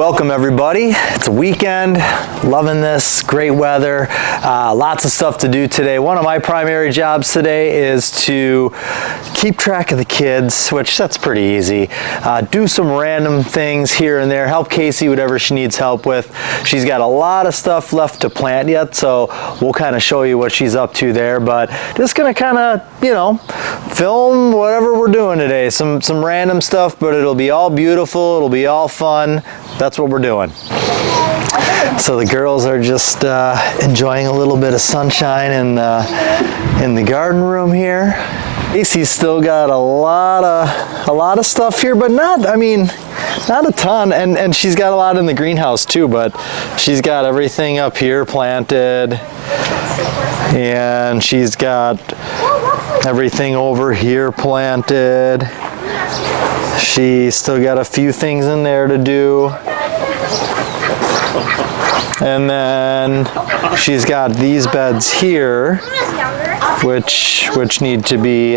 Welcome everybody. It's a weekend, loving this, great weather, lots of stuff to do today. One of my primary jobs today is to keep track of the kids, which that's pretty easy. Do some random things here and there, help Casey whatever she needs help with. She's got a lot of stuff left to plant yet, so we'll kind of show you what she's up to there, but just gonna kind of, you know, film whatever we're doing today. Some random stuff, but it'll be all beautiful, it'll be all fun. That's what we're doing. So the girls are just enjoying a little bit of sunshine in the garden room here. Casey's still got a lot of stuff here, but not a ton. And she's got a lot in the greenhouse too, but she's got everything up here planted, and she's got everything over here planted. She's still got a few things in there to do. And then she's got these beds here, which need to be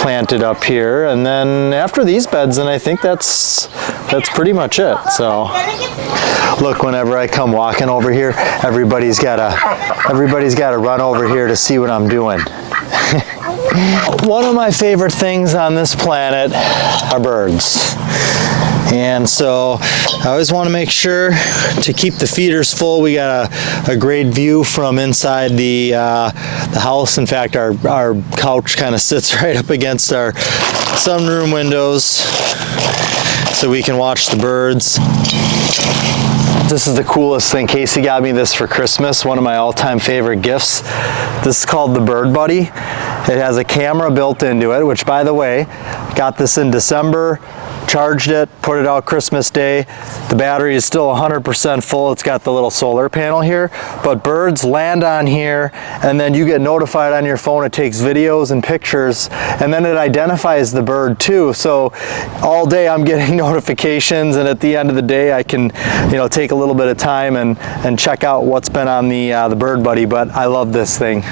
planted up here. And then after these beds, then I think that's pretty much it. So look, whenever I come walking over here, everybody's gotta run over here to see what I'm doing. One of my favorite things on this planet are birds. And so I always want to make sure to keep the feeders full. We got a great view from inside the house. In fact, our couch kind of sits right up against our sunroom windows, so we can watch the birds. This is the coolest thing. Casey got me this for Christmas, one of my all-time favorite gifts. This is called the Bird Buddy. It has a camera built into it, which, by the way, got this in December, charged it, put it out Christmas Day. The battery is still 100% full. It's got the little solar panel here, but birds land on here, and then you get notified on your phone. It takes videos and pictures, and then it identifies the bird too. So all day I'm getting notifications, and at the end of the day I can, take a little bit of time and check out what's been on the Bird Buddy. But I love this thing.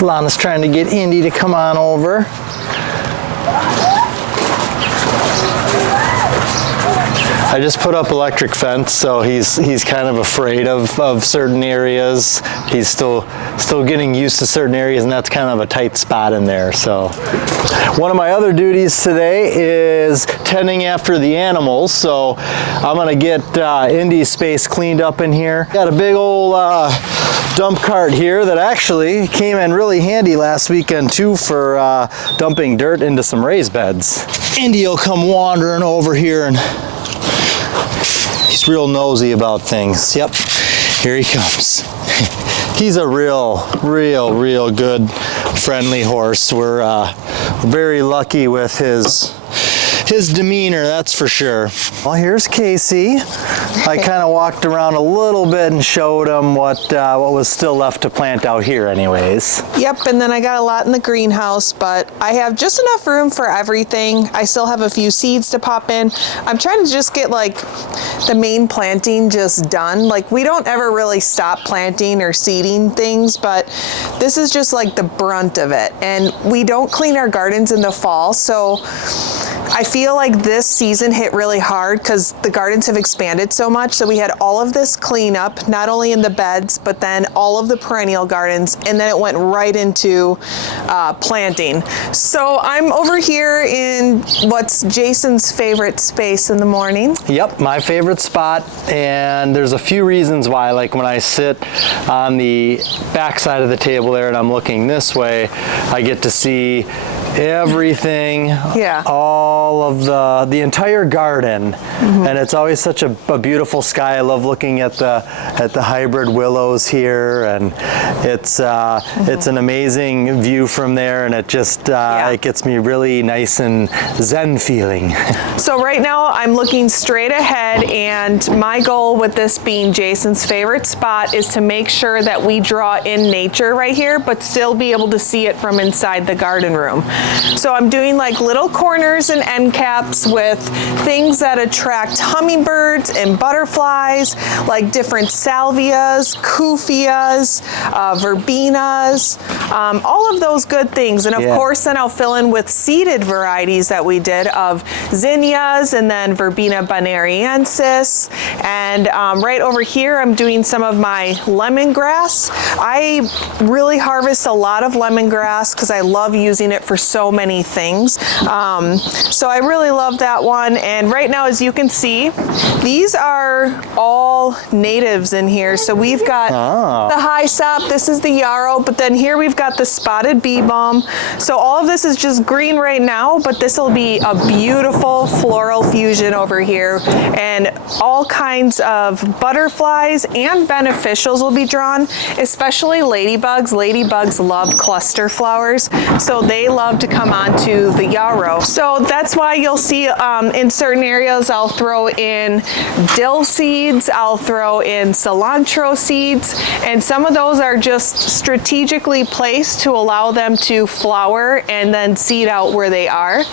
Lana's trying to get Indy to come on over. I just put up electric fence, so he's kind of afraid of certain areas. He's still getting used to certain areas, and that's kind of a tight spot in there. So one of my other duties today is tending after the animals. So I'm gonna get Indy's space cleaned up in here. Got a big old dump cart here that actually came in really handy last weekend too for dumping dirt into some raised beds. Indy will come wandering over here, and he's real nosy about things. Yep, here he comes. He's a real good, friendly horse. We're very lucky with his demeanor, that's for sure. Well, here's Casey. I kind of walked around a little bit and showed him what was still left to plant out here anyways. Yep, and then I got a lot in the greenhouse, but I have just enough room for everything. I still have a few seeds to pop in. I'm trying to just get like the main planting just done. Like, we don't ever really stop planting or seeding things, but this is just like the brunt of it. And we don't clean our gardens in the fall, so I feel like this season hit really hard because the gardens have expanded so much. So we had all of this cleanup, not only in the beds, but then all of the perennial gardens, and then it went right into planting. So I'm over here in what's Jason's favorite space in the morning. Yep, my favorite spot, and there's a few reasons why. Like when I sit on the back side of the table there and I'm looking this way, I get to see everything, all of the entire garden, and it's always such a beautiful sky. I love looking at the hybrid willows here, and it's an amazing view from there, and it just it gets me really nice and zen feeling. So right now I'm looking straight ahead, and my goal with this being Jason's favorite spot is to make sure that we draw in nature right here, but still be able to see it from inside the garden room. So I'm doing like little corners and end caps with things that attract hummingbirds and butterflies, like different salvias, cuffias, verbenas, all of those good things. And of course, then I'll fill in with seeded varieties that we did of zinnias and then Verbena bonariensis. And right over here, I'm doing some of my lemongrass. I really harvest a lot of lemongrass because I love using it for so many things. So I really love that one. And right now, as you can see, these are all natives in here. So we've got the hyssop, this is the yarrow, but then here we've got the spotted bee balm. So all of this is just green right now, but this will be a beautiful floral fusion over here. And all kinds of butterflies and beneficials will be drawn, especially ladybugs. Ladybugs love cluster flowers, so they love to come onto the yarrow. So that's why you'll see in certain areas I'll throw in dill seeds, I'll throw in cilantro seeds, and some of those are just strategically placed to allow them to flower and then seed out where they are,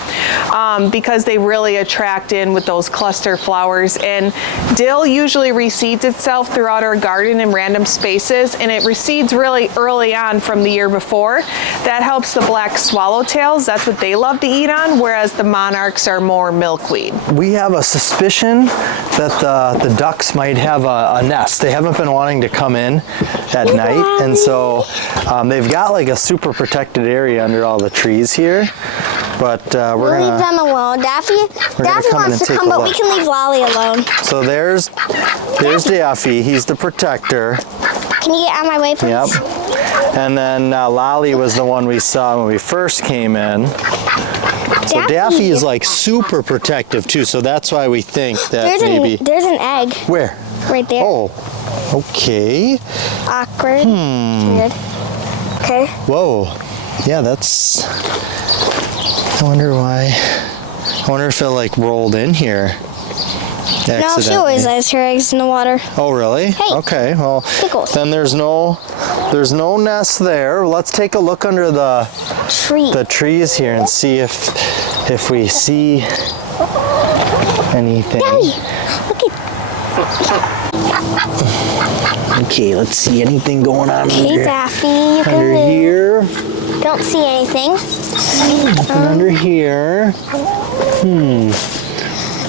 because they really attract in with those cluster flowers. And dill usually reseeds itself throughout our garden in random spaces, and it reseeds really early on from the year before. That helps the black swallowtails. That's what they love to eat on, whereas the monarchs are more milkweed. We have a suspicion that the ducks might have a nest. They haven't been wanting to come in at night, and so they've got like a super protected area under all the trees here. But we're gonna leave them alone. Daffy wants to come, but we can leave Lolly alone. So there's Daffy. He's the protector. Can you get out of my way, please? Yep. And then Lolly was the one we saw when we first came in. So Daffy is like super protective too. So that's why we think that there's an egg. Where? Right there. Oh, okay. Awkward. Weird. Okay. Whoa. Yeah, that's. I wonder why. I wonder if it like rolled in here. No, she always lays her eggs in the water. Oh, really? Hey. Okay. Well, Pickles. then there's no nest there. Let's take a look under the trees here and see if we see anything. Daddy, look at. Okay, let's see anything going on Hey, Daffy, you can under leave. here. Don't see anything. Nothing under here.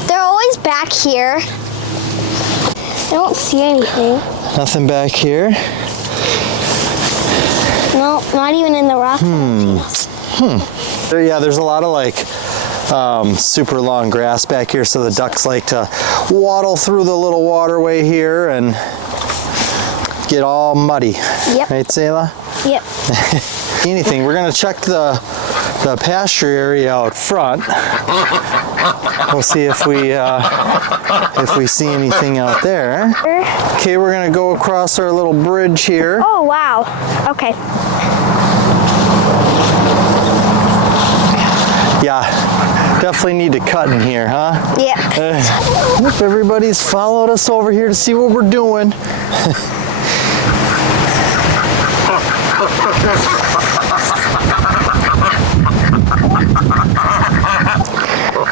They're always back here. I don't see anything. Nothing back here. No, not even in the rocks. Yeah, there's a lot of like super long grass back here, so the ducks like to waddle through the little waterway here and get all muddy. Yep. Right, Selah? Yep. Anything. We're gonna check the pasture area out front. We'll see if we see anything out there. Okay, we're gonna go across our little bridge here. Oh, wow. Okay. Yeah, definitely need to cut in here, huh? Yep. Yep, everybody's followed us over here to see what we're doing.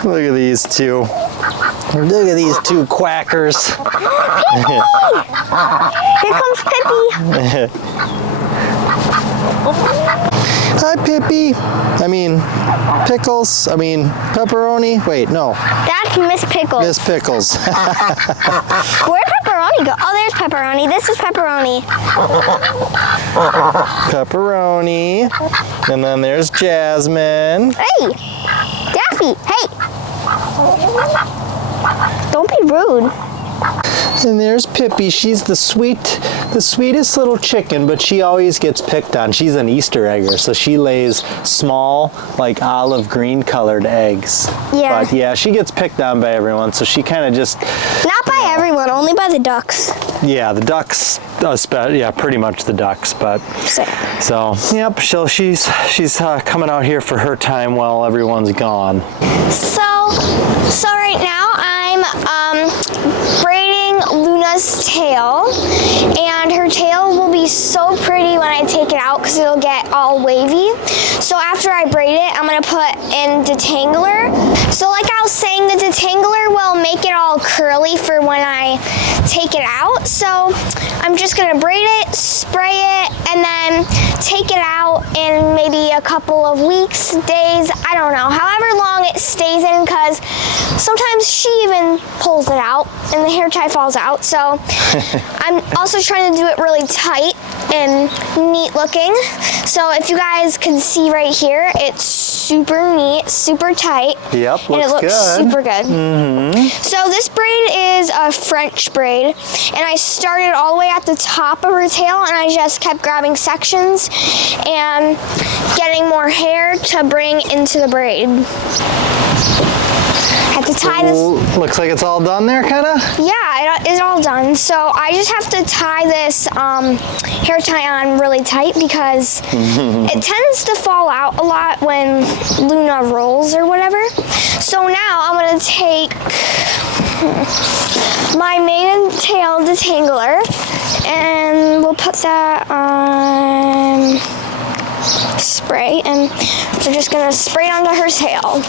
Look at these two. Look at these two quackers. Here comes Pippi. Hi, Pippi. I mean, Pickles. I mean, Pepperoni. Wait, no. That's Miss Pickles. Miss Pickles. Where'd Pepperoni go? Oh, there's Pepperoni. This is Pepperoni. Pepperoni. And then there's Jasmine. Hey, Daffy. Hey. Don't be rude. And there's Pippi. She's the sweetest little chicken, but she always gets picked on. She's an Easter egger, so she lays small, like olive green colored eggs. Yeah. But yeah, she gets picked on by everyone, so she kind of just. Not by everyone, only by the ducks. Yeah, the ducks. Yeah, pretty much the ducks, but. So yep. So she's coming out here for her time while everyone's gone. So right now I'm braiding Luna's tail, and her tail will be so pretty when I take it out because it'll get all wavy. So after I braid it, I'm gonna put in detangler. So like I was saying, the detangler will make it all curly for when I take it out. So I'm just gonna braid it, spray it, and then take it out in maybe a couple of weeks, days, I don't know, however long it stays in, because sometimes she even pulls it out and the hair tie falls out. So I'm also trying to do it really tight and neat looking. So if you guys can see right here, it's super neat, super tight. Yep, and it looks good. super good. So this braid is a French braid, and I started all the way at the top of her tail, and I just kept grabbing sections and getting more hair to bring into the braid. Have to tie this. Looks like it's all done there, kind of? Yeah, it's all done. So I just have to tie this hair tie on really tight because it tends to fall out a lot when Luna rolls or whatever. So now I'm gonna take my mane and tail detangler and we'll put that on spray, and we're just gonna spray onto her tail.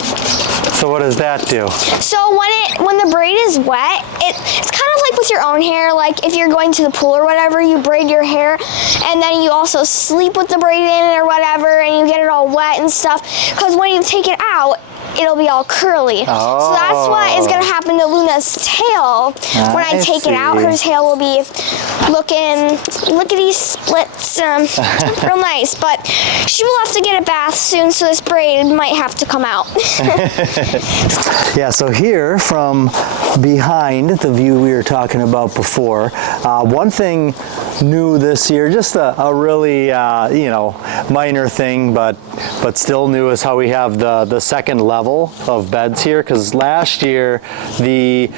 So what does that do? So when the braid is wet, it's kind of like with your own hair. Like if you're going to the pool or whatever, you braid your hair, and then you also sleep with the braid in it or whatever, and you get it all wet and stuff. Because when you take it out, it'll be all curly. Oh. So that's what is gonna happen to Luna's tail. When I take it out, her tail will be looking lickety splits, real nice. But she will have to get a bath soon, so this braid might have to come out. Yeah, so here from behind, the view we were talking about before, one thing new this year, just a really, minor thing, but still new, is how we have the second level of beds here, because last year the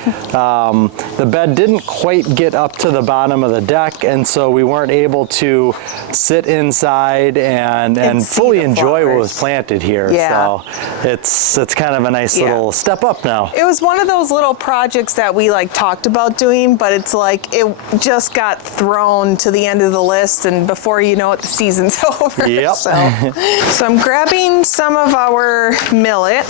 bed didn't quite get up to the bottom of the deck, and so we weren't able to sit inside and fully enjoy what was planted here. Yeah. So it's kind of a nice little step up now. It was one of those little projects that we talked about doing, but it's like it just got thrown to the end of the list, and before you know it, the season's over. Yep. So I'm grabbing some of our millet,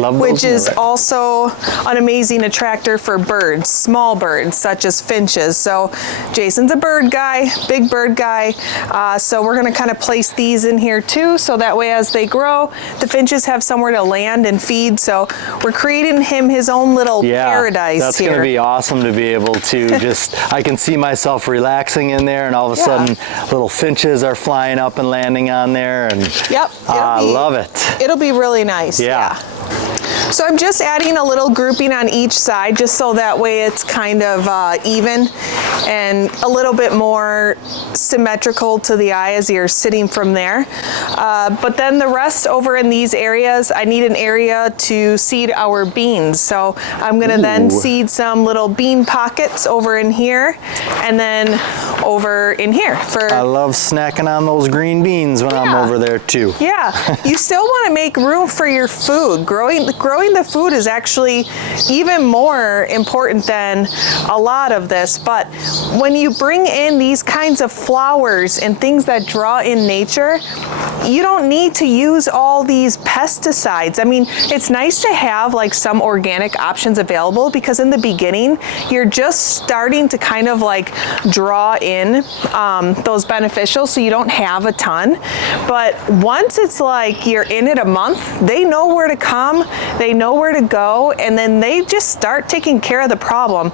Love which those is millet. also an amazing attractor for birds, small birds such as finches. So Jason's a bird guy, big bird guy. So we're going to kind of place these in here too, so that way as they grow, the finches have somewhere to land and feed. So we're creating him his own little paradise that's here. going to be awesome to be able to just, I can see myself relaxing in there, and all of a sudden little finches are flying up and landing on there, and I love it. It'll be really nice. Yeah. So I'm just adding a little grouping on each side, just so that way it's kind of even and a little bit more symmetrical to the eye as you're sitting from there. But then the rest over in these areas, I need an area to seed our beans. So I'm gonna then seed some little bean pockets over in here, and then over in here. I love snacking on those green beans when I'm over there too. Yeah, you still want to make room for your food. Growing the food is actually even more important than a lot of this. But when you bring in these kinds of flowers and things that draw in nature, you don't need to use all these pesticides. I mean, it's nice to have some organic options available, because in the beginning, you're just starting to kind of draw in those beneficials, so you don't have a ton. But once it's you're in it a month, they know where to come, they know where to go, and then they just start taking care of the problem.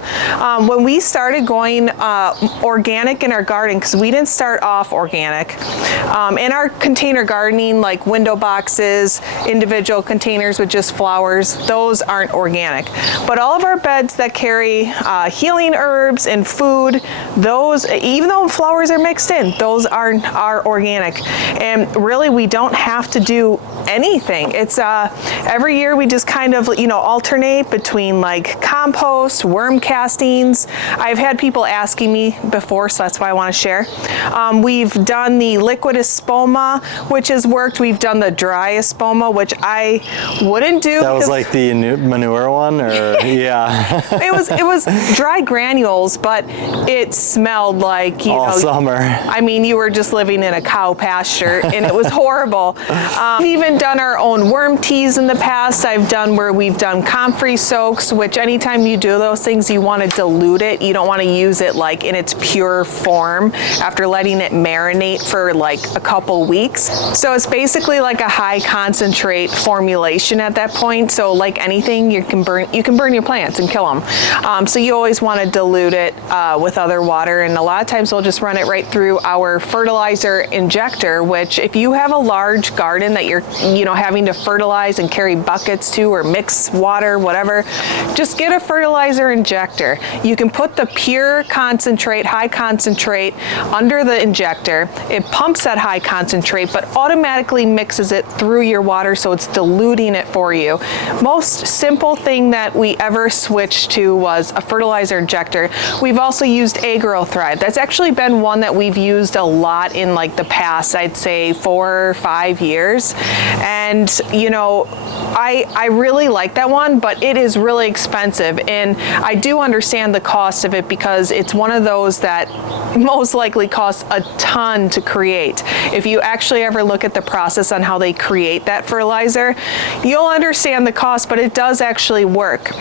When we started going organic in our garden, because we didn't start off organic, in our container gardening, like window boxes, individual containers with just flowers, those aren't organic. But all of our beds that carry healing herbs and food, those, even though flowers are mixed in, those are organic. And really, we don't have to do anything. It's every year we just kind of, alternate between like compost, worm castings. I've had people asking me before, so that's why I want to share. We've done the liquid espoma, which has worked. We've done the dry espoma, which I wouldn't do. That was like the manure one, or yeah. It was dry granules, but it smelled like all summer. I mean, you were just living in a cow pasture, and it was horrible. We've even done our own worm teas in the past. I've done where we've done comfrey soaks, which anytime you do those things, you want to dilute it. You don't want to use it like in its pure form after letting it marinate for like a couple weeks. So it's basically like a high concentrate formulation at that point. So like anything, you can burn your plants and kill them. So you always want to dilute it with other water, and a lot of times we'll just run it right through our fertilizer injector, which if you have a large garden that you're having to fertilize and carry buckets to or mix water, whatever, just get a fertilizer injector. You can put the pure concentrate, high concentrate under the injector. It pumps that high concentrate but automatically mixes it through your water, so it's diluting it for you. Most simple thing that we ever switched to was a fertilizer injector. We've also used AgroThrive. That's actually been one that we've used a lot in like the past, I'd say 4 or 5 years. And I really like that one, but it is really expensive, and I do understand the cost of it because it's one of those that most likely costs a ton to create. If you actually ever look at the process on how they create that fertilizer, you'll understand the cost, but it does actually work.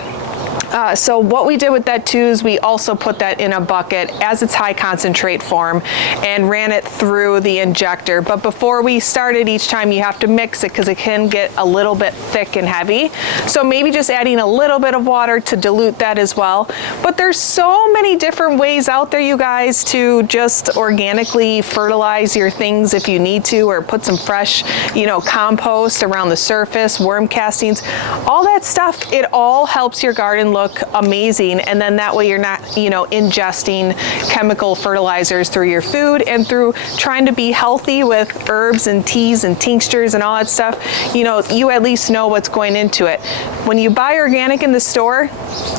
So what we did with that too is we also put that in a bucket as its high concentrate form and ran it through the injector. But before we started, each time you have to mix it because it can get a little bit thick and heavy. So maybe just adding a little bit of water to dilute that as well. But there's so many different ways out there, you guys, to just organically fertilize your things if you need to, or put some fresh, compost around the surface, worm castings, all that stuff. It all helps your garden look amazing, and then that way you're not ingesting chemical fertilizers through your food and through trying to be healthy with herbs and teas and tinctures and all that stuff. You at least know what's going into it. When you buy organic in the store,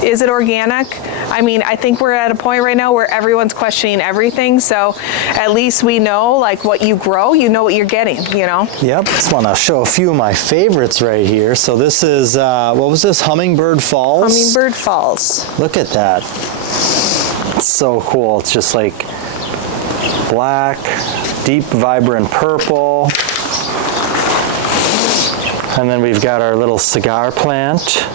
is it organic? I mean, I think we're at a point right now where everyone's questioning everything, so at least we know like what you grow, you know what you're getting. Yep. Just want to show a few of my favorites right here. So this is what was this? Hummingbird Falls. Hummingbird Falls. Look at that. It's so cool. It's just like black, deep, vibrant purple. And then we've got our little cigar plant.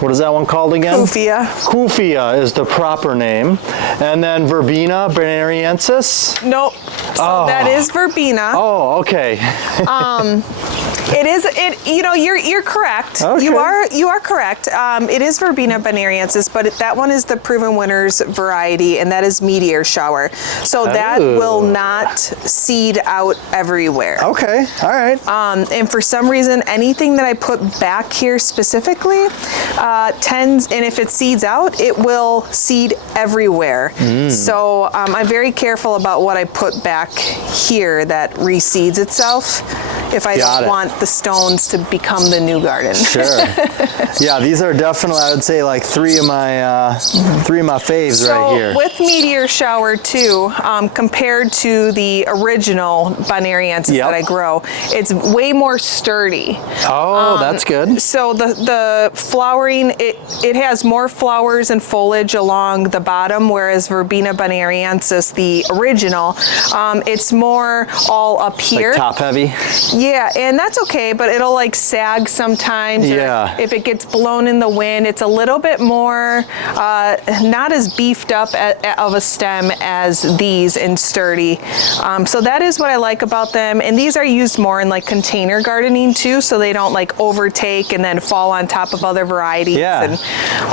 What is that one called again? Kufia. Kufia is the proper name. And then Verbena bonariensis. Nope. So that is verbena. Oh, okay. You're correct. Okay. You are correct. It is Verbena bonariensis, but that one is the proven winner's variety, and that is meteor shower. So that will not seed out everywhere. Okay. All right. And for some reason, anything that I put back here specifically tends, and if it seeds out, it will seed everywhere. So I'm very careful about what I put back here that reseeds itself if I don't want the stones to become the new garden. Sure. Yeah, these are definitely, I would say, like three of my faves right here. So with meteor shower too, compared to the original bonariensis that I grow, it's way more sturdy. Oh, that's good. So the flowering, it has more flowers and foliage along the bottom, whereas Verbena bonariensis, the original, it's more all up here. Like top heavy? Yeah, and that's okay, but it'll like sag sometimes. Yeah. If it gets blown in the wind, it's a little bit more, not as beefed up of a stem as these and sturdy. So that is what I like about them. And these are used more in like container gardening too, so they don't like overtake and then fall on top of other varieties and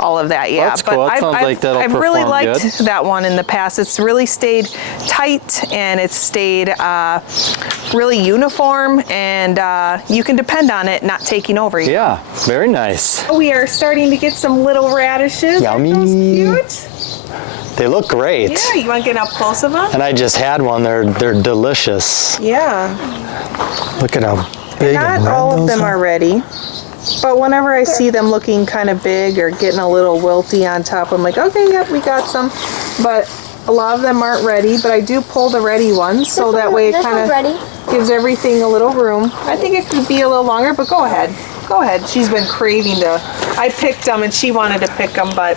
all of that. Yeah, that's cool. I've really liked that one in the past. It's really stayed tight and it's stayed really uniform, and you can depend on it not taking over. Yeah, very nice. We are starting to get some little radishes. Yummy. Aren't those cute? They look great. Yeah, you want to get up close of them? And I just had one. They're delicious. Yeah. Look at them. big Not and red all of those them are ready, but whenever I see them looking kind of big or getting a little wilty on top, I'm like, okay, yep, we got some. But a lot of them aren't ready, but I do pull the ready ones, so that way it This kind one's of ready. gives everything a little room. I think it could be a little longer, but go ahead. Go ahead. She's been craving to. I picked them and she wanted to pick them, but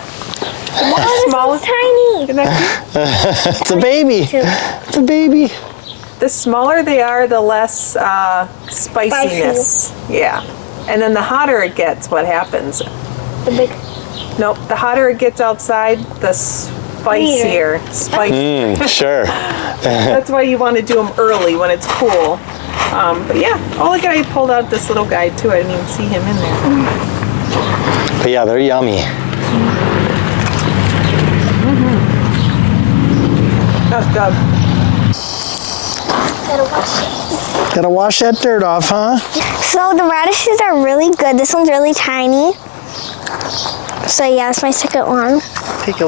Oh, small. tiny. Isn't that cute? It's a baby. It's a baby. The smaller they are, the less spiciness. Yeah. And then the hotter it gets, what happens? The big. Nope, the hotter it gets outside, the spicier. Sure. That's why you want to do them early when it's cool. But yeah, oh look, I pulled out this little guy too. I didn't even see him in there. But yeah, they're yummy. That's good. Gotta wash it. Gotta wash that dirt off, huh? So the radishes are really good. This one's really tiny. So yeah, it's my second one. Take a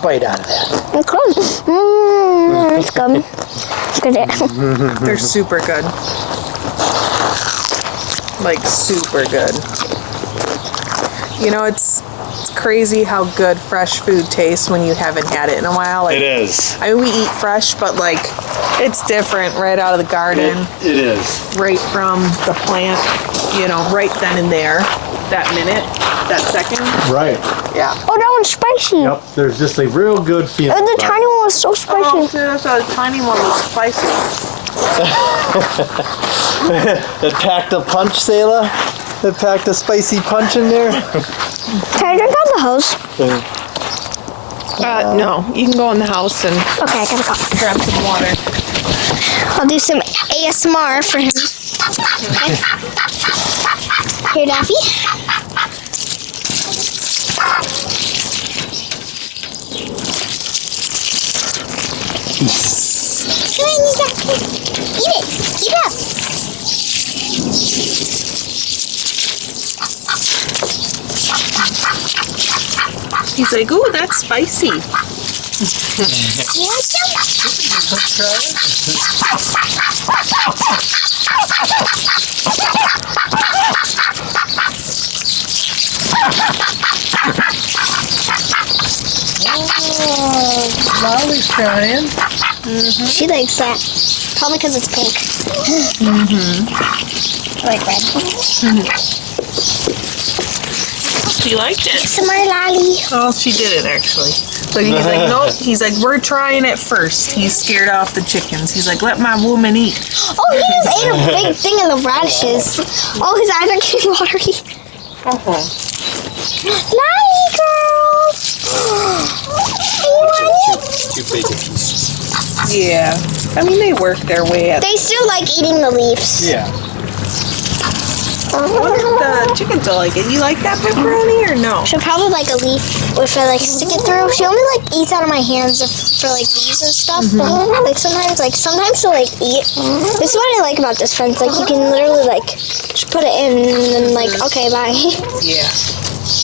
bite out of that. It's good. It's good. Good. They're super good. Like super good. You know, it's crazy how good fresh food tastes when you haven't had it in a while. Like, It is. I mean, we eat fresh, but like, it's different right out of the garden, It is. right from the plant, you know, right then and there, that minute, that second. Right. Yeah. Oh, that one's spicy. Yep. There's just a real good feeling. Oh, the tiny one was so spicy. Oh, that's a tiny one was spicy. It packed a punch, Sayla. It packed a spicy punch in there. Can I drink out the hose? No, you can go in the house and Okay, I gotta go. grab some water. I'll do some ASMR for him. Okay. Here, Daffy. Come on, Daffy. Eat it. Eat it up. He's like, ooh, that's spicy. You want some? Molly's trying. She likes that. Probably because it's pink. I like red. She liked it. Some more lolly. Oh, she did it actually. But he's like, nope. He's like, we're trying it first. He's scared off the chickens. He's like, let my woman eat. Oh, he just ate a big thing of the radishes. Oh, his eyes are getting watery. Uh-huh. Lolly girl. You want it? Too big a piece. Yeah. I mean, they work their way up. They still like eating the leaves. Yeah. I wonder if the chickens will like it. You like that pepperoni or no? She'll probably like a leaf if I like stick it through. She only like eats out of my hands for like leaves and stuff. Like sometimes she'll like eat. This is what I like about this fence. Like you can literally like just put it in and then like okay bye. Yeah.